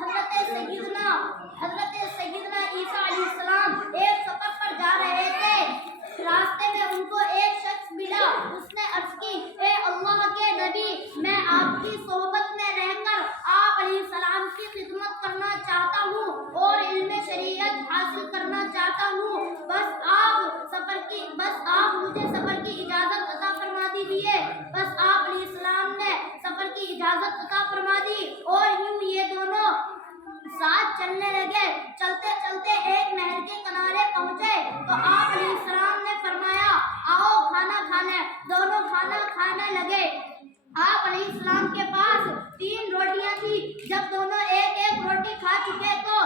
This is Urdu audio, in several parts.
حضرت سیدنا عیسیٰ علیہ السلام ایک سفر پر جا رہے تھے۔ راستے میں ان کو ایک شخص ملا۔ اس نے عرض کی، اے اللہ کے نبی، میں آپ کی صحبت میں رہ کر آپ علیہ السلام کی خدمت کرنا چاہتا ہوں اور علم شریعت حاصل کرنا چاہتا ہوں۔ بس آپ مجھے سفر کی اجازت عطا فرما دیجیے۔ بس آپ علیہ السلام نے سفر کی اجازت عطا فرما دی اور یوں یہ دونوں ساتھ چلنے لگے۔ چلتے چلتے ایک نہر کے کنارے پہنچے تو آپ علیہ السلام نے فرمایا، آؤ کھانا کھانے۔ دونوں کھانا کھانے لگے۔ آپ علیہ السلام کے پاس 3 روٹیاں تھی۔ جب دونوں ایک ایک روٹی کھا چکے تو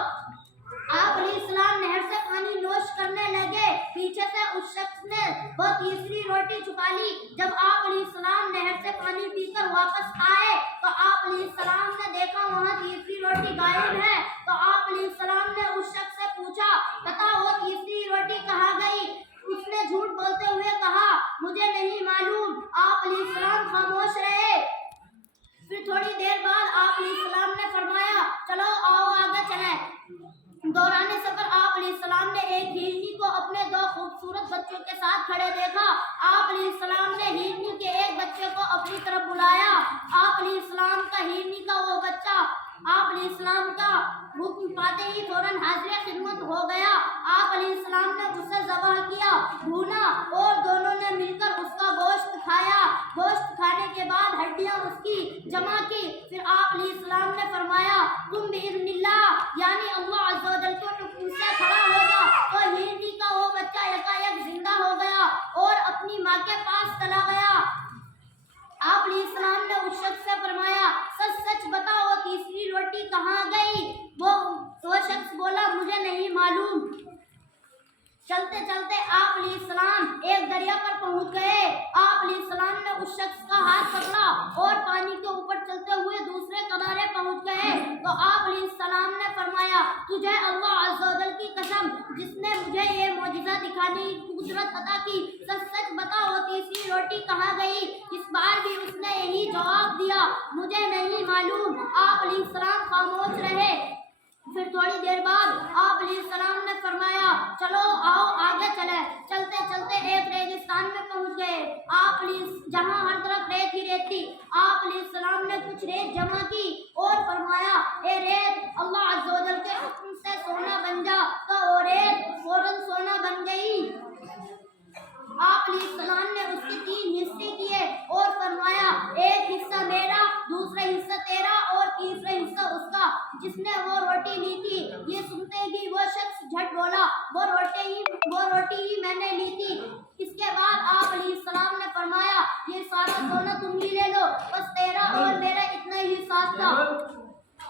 آپ علیہ السلام نہر سے پانی نوش کرنے لگے۔ پیچھے سے اس شخص نے وہ تیسری روٹی چکا لی۔ جب آپ علیہ السلام نہر سے پانی پی کر واپس آئے تو آپ علیہ السلام نے دیکھا وہاں تیسری روٹی غائب ہے۔ تو آپ علیہ السلام نے اس شخص سے پوچھا، بتا وہ تیسری روٹی کہاں گئی؟ اس نے جھوٹ بولتے ہوئے کہا، مجھے نہیں معلوم۔ آپ علیہ السلام خاموش رہے۔ پھر تھوڑی دیر بعد آپ علیہ السلام نے فرمایا، چلو آؤ آگے چلیں۔ دوران سفر آپ علیہ السلام نے ایک ہرنی کو اپنے 2 خوبصورت بچوں کے ساتھ کھڑے دیکھا۔ آپ علیہ السلام نے ہرنی کے ایک بچے کو اپنی طرف بلایا۔ آپ علیہ السلام کا ہرنی کا وہ بچہ آپ علیہ السلام کا حکم پاتے ہی فوراً حاضر خدمت ہو گیا۔ آپ علیہ السلام نے اسے ذبح کیا، بھونا اور دونوں نے مل کر اس کا گوشت کھایا۔ گوشت کھانے کے بعد ہڈیاں اس کی جمع کی۔ پھر آپ علیہ السلام نے فرمایا، تم بإذن اللہ یعنی اللہ عز و جل کے حکم سے کھڑا ہو جا۔ تو ہرنی کا وہ بچہ یکایک زندہ ہو گیا اور اپنی ماں کے پاس چلا گیا۔ آپ علیہ السلام نے اس شخص سے فرمایا، سچ سچ بتا وہ تیسری روٹی کہاں گئی؟ وہ شخص بولا، مجھے نہیں معلوم۔ چلتے چلتے آپ علیہ السلام ایک دریا پر پہنچ گئے۔ آپ علیہ السلام نے اس شخص کا ہاتھ پکڑا اور پانی کے اوپر چلتے ہوئے دوسرے کنارے پہنچ گئے تو آپ علیہ السلام نے فرمایا، تجھے اللہ عز و جل کی قسم جس نے مجھے یہ معجزہ دکھانے کی قدرت عطا کی، سچ سچ بتا وہ تیسری روٹی کہاں گئی؟ اس بار بھی اس نے یہی جواب دیا، مجھے نہیں معلوم۔ آپ علیہ السلام خاموش رہے۔ پھر تھوڑی دیر بعد آپ علیہ السلام نے فرمایا، چلو آؤ آگے چلیں۔ چلتے چلتے ایک ریگستان میں پہنچ گئے، جہاں ہر طرف ریت ہی ریت تھی۔ آپ علیہ السلام نے کچھ ریت جمع کی اور فرمایا، اے ریت اللہ عز و جل کے حکم سے سونا بن جا۔ تو وہ ریت فوراً سونا بن گئی۔ آپ علیہ السلام نے اس کے 3 حصے کیے اور فرمایا، ایک حصہ میرا، دوسرا حصہ تیرا اور تیسرا حصہ اس کا جس نے وہ روٹی لی تھی۔ یہ سنتے ہی وہ شخص جھٹ بولا، وہ روٹی ہی میں نے لی تھی۔ اس کے بعد آپ علیہ السلام نے فرمایا، یہ سارا سونا تم ہی لے لو، بس تیرا اور میرا اتنا ہی ساتھ تھا۔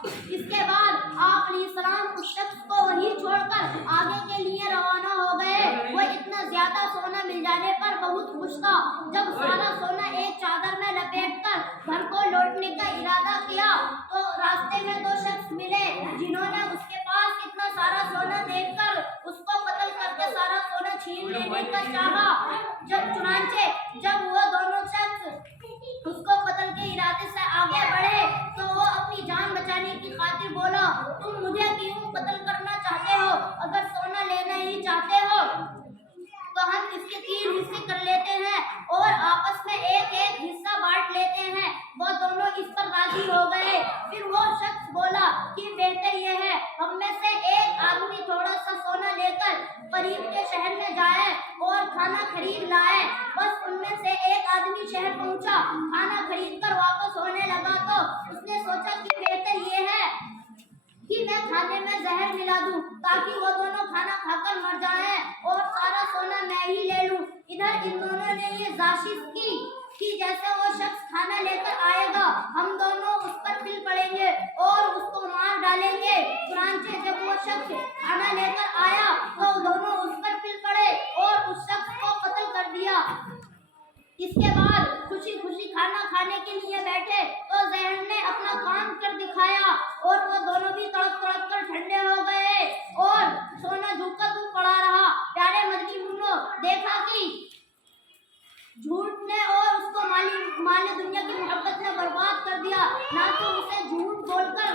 اس کے بعد آپ علیہ السلام اس شخص کو وہیں چھوڑ کر آگے کے لیے روانہ ہو گئے۔ وہ اتنا زیادہ سونا مل جانے پر بہت خوش تھا۔ جب سارا سونا ایک چادر میں لپیٹ کر گھر کو لوٹنے کا ارادہ کیا تو راستے میں 2 شخص ملے جنہوں نے اس کے پاس اتنا سارا سونا دیکھ کر اس کو قتل کر کے سارا سونا چھین لینے کا چاہا۔ چنانچہ جب وہ دونوں شخص اس کو قتل کے ارادے سے آگے بڑھے تو وہ اپنی جان بچانے کی خاطر بولا، تم مجھے کیوں قتل کرنا چاہتے ہو؟ اگر سونا لینا ہی چاہتے ہو تو ہم اس کے 3 حصے کر لیتے ہیں اور آپس میں ایک ایک حصہ بانٹ لیتے ہیں۔ وہ دونوں اس پر راضی ہو گئے۔ پھر وہ شخص بولا کہ بہتر یہ ہے ہم میں سے ایک آدمی تھوڑا سا سونا لے کر قریب کے شہر میں جائے اور کھانا خرید لائے۔ بس ان میں سے ایک آدمی شہر پہنچا، کھانا خرید کر واپس ہونے لگا تو اس نے سوچا کہ بہتر یہ ہے کہ میں کھانے میں زہر ملا دوں تاکہ وہ دونوں کھانا کھا کر مر جائیں اور سارا سونا میں ہی لے لوں۔ ادھر ان دونوں نے یہ سازش کی کہ جیسے وہ شخص کھانا لے کر آئے گا ہم دونوں اس پر پل پڑیں گے اور اس کو مار ڈالیں گے۔ چنانچہ جب وہ شخص کھانا لے کر آیا تو دونوں اس پر پل پڑے اور اس شخص کو قتل کر دیا۔ اس کے بعد خوشی خوشی کھانا کھانے کے لیے بیٹھے تو زہر نے اپنا کام کر دکھایا اور وہ دونوں بھی تڑپ تڑپ کر ٹھنڈے ہو گئے اور سونا جھوکا تو پڑا رہا۔ پیارے مدنی منو، دیکھا کہ جھوٹ نے اور اس کو مال دنیا کی محبت نے برباد کر دیا۔ نہ تو اسے جھوٹ بول کر